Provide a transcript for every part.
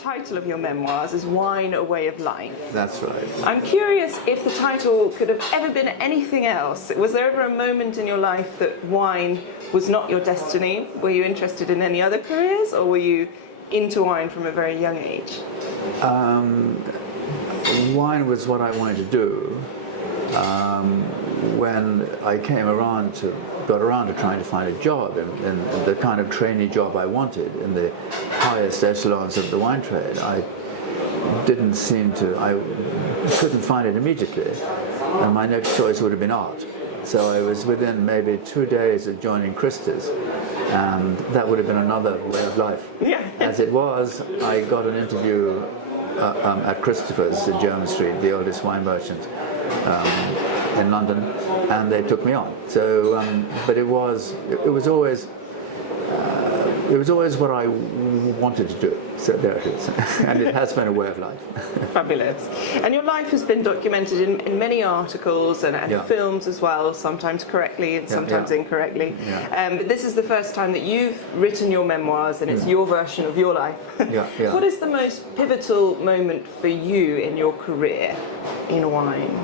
title of your memoirs is Wine, A Way of Life. That's right. I'm curious if the title could have ever been anything else. Was there ever a moment in your life that wine was not your destiny? Were you interested in any other careers, or were you into wine from a very young age? Wine was what I wanted to do. When I got around to trying to find a job in the kind of trainee job I wanted in the highest echelons of the wine trade, I couldn't find it immediately, and my next choice would have been art. So I was within maybe 2 days of joining Christie's, and that would have been another way of life. Yeah. As it was, I got an interview at Christopher's in Jermyn Street, the oldest wine merchant in London, and they took me on. So, but it was always what I wanted to do. So there it is, and it has been a way of life. Fabulous. And your life has been documented in many articles and films as well, sometimes correctly and sometimes incorrectly. Yeah. But this is the first time that you've written your memoirs, and it's your version of your life. What is the most pivotal moment for you in your career in wine?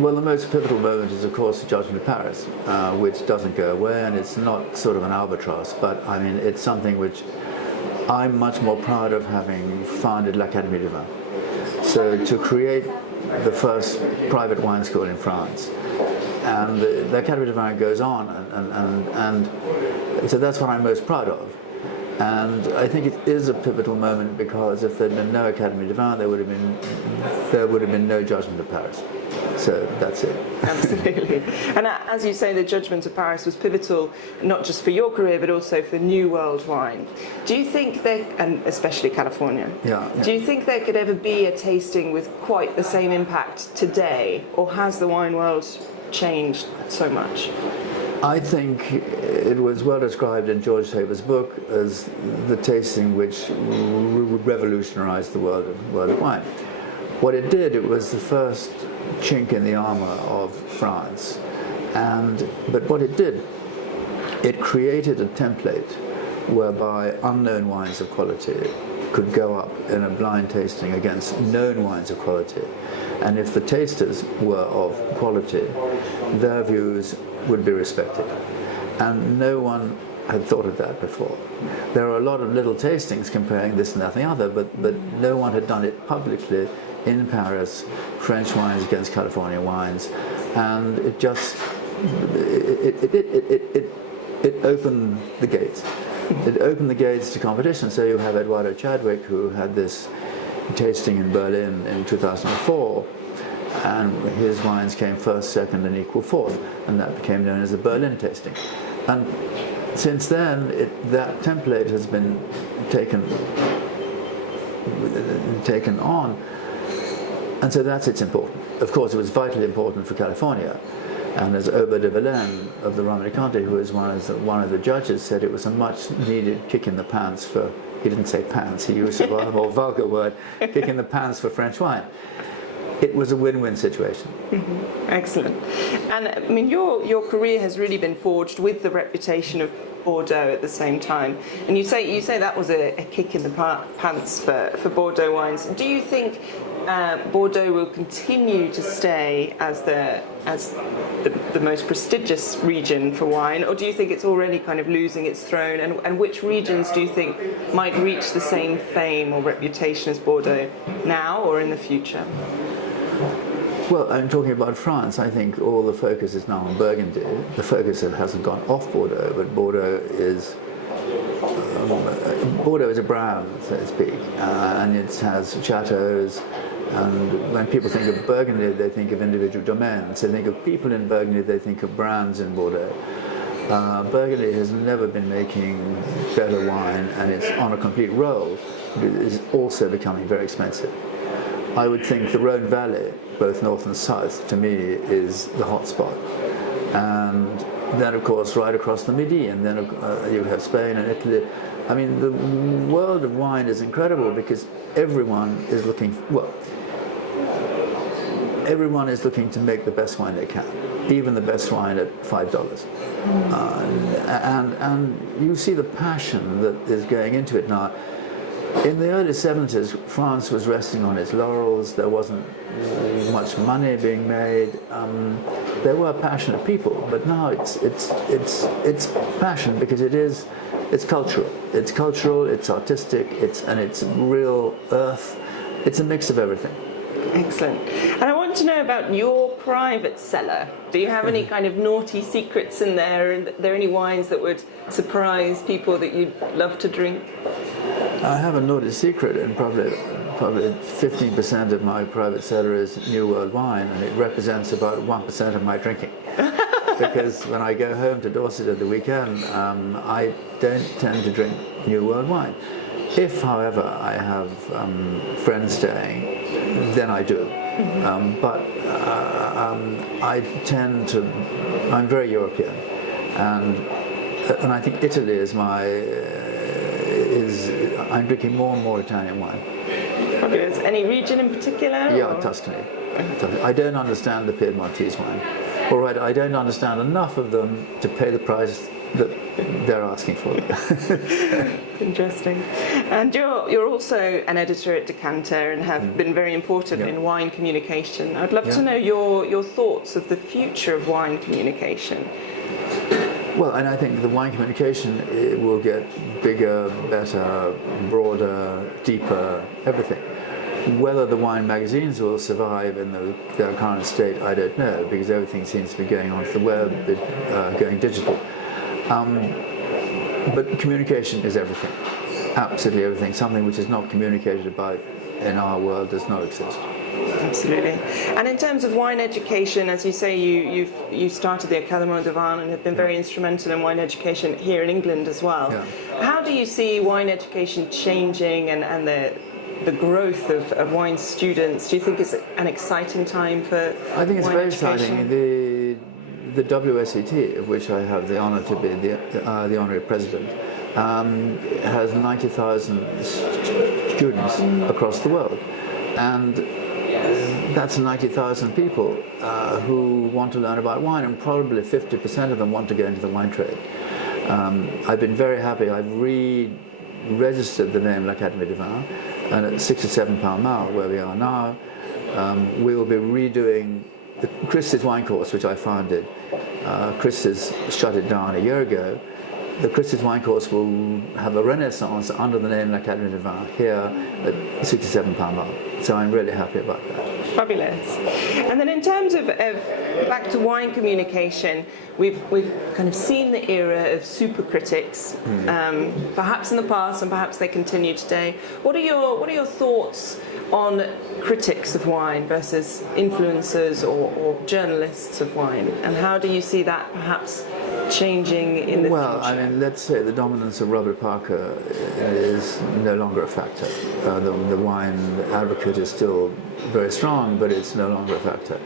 Well, the most pivotal moment is, of course, the Judgment of Paris, which doesn't go away, and it's not sort of an albatross, but I mean, it's something which I'm much more proud of having founded l'Academie du Vin. So to create the first private wine school in France, and the Academie du Vin goes on, and so that's what I'm most proud of. And I think it is a pivotal moment, because if there'd been no Academie du Vin, there would have been no Judgment of Paris. So that's it. Absolutely. And as you say, the Judgment of Paris was pivotal, not just for your career, but also for New World wine. Do you think there, and especially California, do you think there could ever be a tasting with quite the same impact today, or has the wine world changed so much? I think it was well described in George Taber's book as the tasting which revolutionized the world of wine. What it did, it was the first chink in the armor of France, but what it did, it created a template whereby unknown wines of quality could go up in a blind tasting against known wines of quality, and if the tasters were of quality, their views would be respected, and no one had thought of that before. There are a lot of little tastings comparing this and that and the other, but no one had done it publicly in Paris, French wines against California wines, and it just it opened the gates. It opened the gates to competition. So you have Eduardo Chadwick, who had this tasting in Berlin in 2004, and his wines came first, second, and equal fourth, and that became known as the Berlin tasting. And since then, that template has been taken on, and so that's its important. Of course, it was vitally important for California, and as Aubert de Villaine of the Romanée-Conti, who was one of the judges, said it was a much-needed kick in the pants for. He didn't say pants; he used a more vulgar word, kick in the pants for French wine. It was a win-win situation. Mm-hmm. Excellent. And I mean, your career has really been forged with the reputation of Bordeaux at the same time. And you say that was a kick in the pants for Bordeaux wines. Do you think Bordeaux will continue to stay as the most prestigious region for wine, or do you think it's already kind of losing its throne? And which regions do you think might reach the same fame or reputation as Bordeaux now or in the future? Well, I'm talking about France. I think all the focus is now on Burgundy. The focus hasn't gone off Bordeaux, but Bordeaux is a brand, so to speak, and it has chateaus. And when people think of Burgundy, they think of individual domains. They think of people in Burgundy, they think of brands in Bordeaux. Burgundy has never been making better wine, and it's on a complete roll. It is also becoming very expensive. I would think the Rhone Valley, both north and south, to me is the hotspot. And then, of course, right across the Midi, and then you have Spain and Italy. I mean, the world of wine is incredible because everyone is looking to make the best wine they can. even the best wine at $5. And you see the passion that is going into it now. In the early 70s, France was resting on its laurels. There wasn't much money being made. There were passionate people, but now it's passion because it's cultural. It's cultural. It's artistic. It's real earth. It's a mix of everything. Excellent. And I want to know about your private cellar. Do you have any kind of naughty secrets in there? And are there any wines that would surprise people that you'd love to drink? I have a naughty secret, and probably 15% of my private cellar is New World wine, and it represents about 1% of my drinking. Because when I go home to Dorset at the weekend, I don't tend to drink New World wine. If, however, I have friends staying, then I do. But I tend to, I'm very European, and I think Italy is I'm drinking more and more Italian wine. Fabulous. Any region in particular? Yeah, or? Tuscany. I don't understand the Piedmontese wine. All right, I don't understand enough of them to pay the price that they're asking for. Interesting. And you're also an editor at Decanter and have been very important in wine communication. I'd love to know your thoughts of the future of wine communication. Well, and I think the wine communication will get bigger, better, broader, deeper, everything. Whether the wine magazines will survive in their current state, I don't know, because everything seems to be going onto the web, going digital. But communication is everything, absolutely everything. Something which is not communicated about in our world does not exist. Absolutely. And in terms of wine education, as you say, you started the Academie du Vin and have been very instrumental in wine education here in England as well. Yeah. How do you see wine education changing and the growth of wine students? Do you think it's an exciting time for I think it's wine very education? exciting. The WSET, of which I have the honour to be the honorary president, has 90,000 students across the world. And that's 90,000 people who want to learn about wine, and probably 50% of them want to go into the wine trade. I've been very happy. I've re-registered the name l'Academie du Vin, and at 67 Pall Mall, where we are now, we will be redoing the Christie's wine course, which I founded. Christie's shut it down a year ago. The Christie's wine course will have a renaissance under the name l'Academie du Vin here at 67 Pall Mall. So I'm really happy about that. Fabulous. And then in terms of back to wine communication, we've kind of seen the era of super critics, perhaps in the past and perhaps they continue today. What are your thoughts on critics of wine versus influencers or journalists of wine, and how do you see that perhaps changing in the future? Well, I mean, let's say the dominance of Robert Parker is no longer a factor. The wine advocate is still very strong, but it's no longer a factor.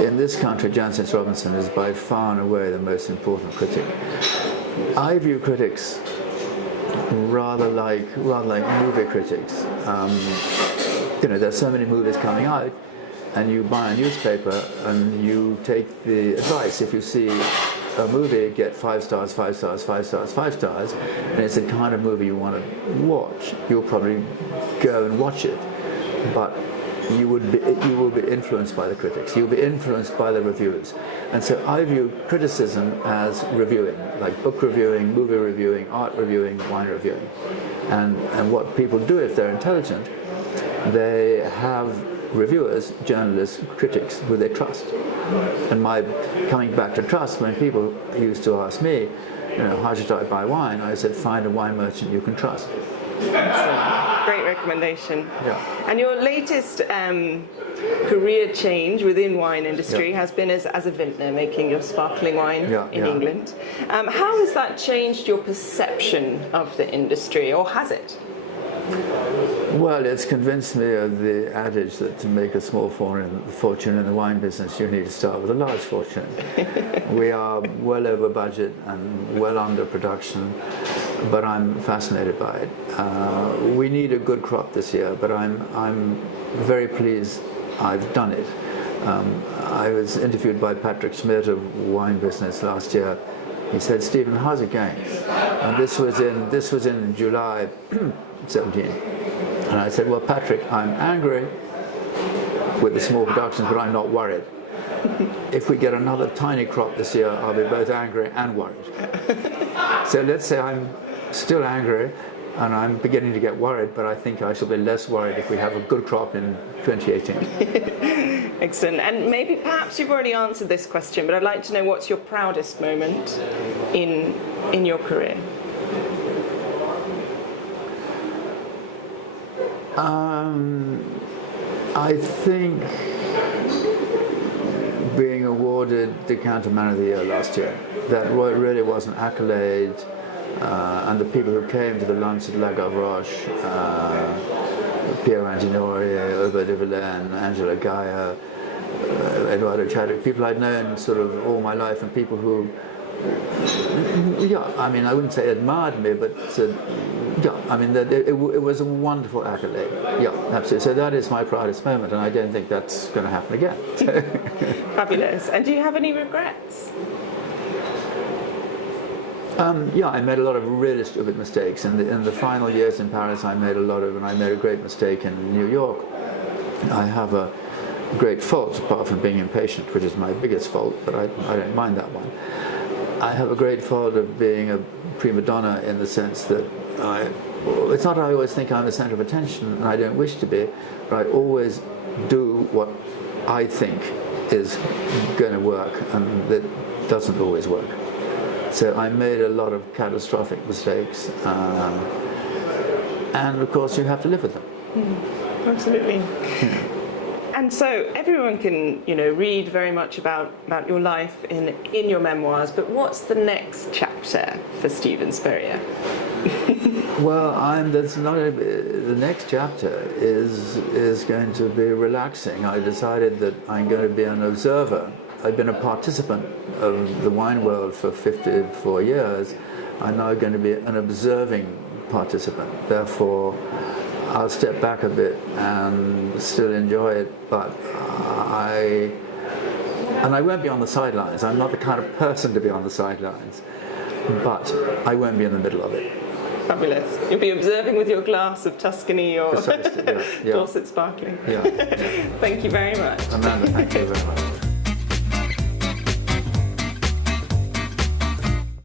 In this country, Jancis Robinson is by far and away the most important critic. I view critics rather like movie critics. There's so many movies coming out, and you buy a newspaper and you take the advice. If you see a movie get 5 stars, 5 stars, 5 stars, 5 stars, and it's the kind of movie you want to watch, you'll probably go and watch it. But you will be influenced by the critics. You'll be influenced by the reviewers. And so I view criticism as reviewing, like book reviewing, movie reviewing, art reviewing, wine reviewing. And what people do if they're intelligent, they have reviewers, journalists, critics who they trust. And coming back to trust, when people used to ask me, how should I buy wine? I said, find a wine merchant you can trust. Excellent. Great recommendation. Yeah. And your latest career change within wine industry has been as a vintner, making your sparkling wine in England. How has that changed your perception of the industry, or has it? Well, it's convinced me of the adage that to make a small fortune in the wine business, you need to start with a large fortune. We are well over budget and well under production, but I'm fascinated by it. We need a good crop this year, but I'm very pleased I've done it. I was interviewed by Patrick Schmidt of Wine Business last year. He said, "Stephen, how's it going?" And this was in July 17. And I said, "Well, Patrick, I'm angry with the small productions, but I'm not worried. If we get another tiny crop this year, I'll be both angry and worried." So let's say I'm still angry and I'm beginning to get worried, but I think I shall be less worried if we have a good crop in 2018. Excellent. And maybe perhaps you've already answered this question, but I'd like to know what's your proudest moment in your career? I think being awarded Decanter Man of the Year last year. That really was an accolade, and the people who came to the lunch at La Gavroche, Piero Antinori, Aubert de Villaine, Angela Gaia, Eduardo Chadwick, people I'd known sort of all my life, and people who, yeah, I mean, I wouldn't say admired me, but yeah, I mean, it was a wonderful accolade. Yeah, absolutely. So that is my proudest moment, and I don't think that's going to happen again. So. Fabulous. And do you have any regrets? Yeah, I made a lot of really stupid mistakes. In the final years in Paris, I made a great mistake in New York. I have a great fault, apart from being impatient, which is my biggest fault, but I don't mind that one. I have a great fault of being a prima donna in the sense that it's not that I always think I'm the center of attention, and I don't wish to be, but I always do what I think is going to work, and that doesn't always work. So I made a lot of catastrophic mistakes, and of course you have to live with them. Absolutely. And so everyone can, read very much about your life in your memoirs, but what's the next chapter for Stephen Spurrier? Well, the next chapter is going to be relaxing. I decided that I'm going to be an observer. I've been a participant of the wine world for 54 years. I'm now going to be an observing participant. Therefore, I'll step back a bit and still enjoy it, but I won't be on the sidelines. I'm not the kind of person to be on the sidelines, but I won't be in the middle of it. Fabulous. You'll be observing with your glass of Tuscany or Precisely, yeah. Dorset sparkling. Yeah. Thank you very much. Amanda, thank you very much.